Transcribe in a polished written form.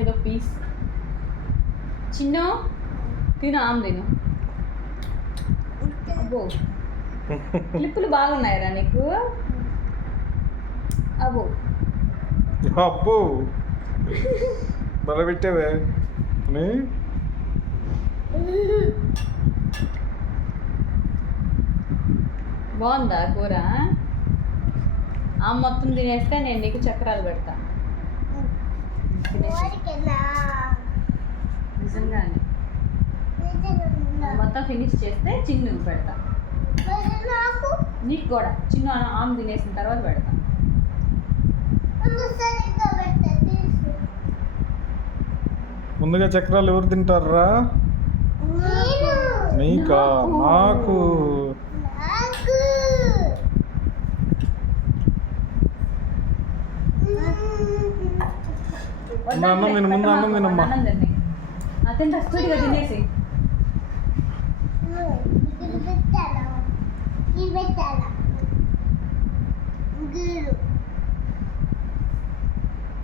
ఏదో పీస్ చిన్న తిను ఆమె తిను. అబ్బో క్లిప్పులు బాగున్నాయరా నీకు. అబ్బో అబ్బో బల పెట్టావే బాగుందా కూర? ఆమె మొత్తం తినేస్తే నేను నీకు చక్రాలు పెడతా. నిజంగానే మొత్తం ఫినిష్ చేస్తే చిన్ను పెడతా. నీకు కూడా చిన్న ఆమె తినేసిన తర్వాత పెడతా. ముందుగా చక్రాలు ఎవరు తింటారా? నీకా? నాకు అన్నం తిను, ముందు అన్నం తినమ్మా. అన్నం తిని అతను స్పీడ్గా తినేసి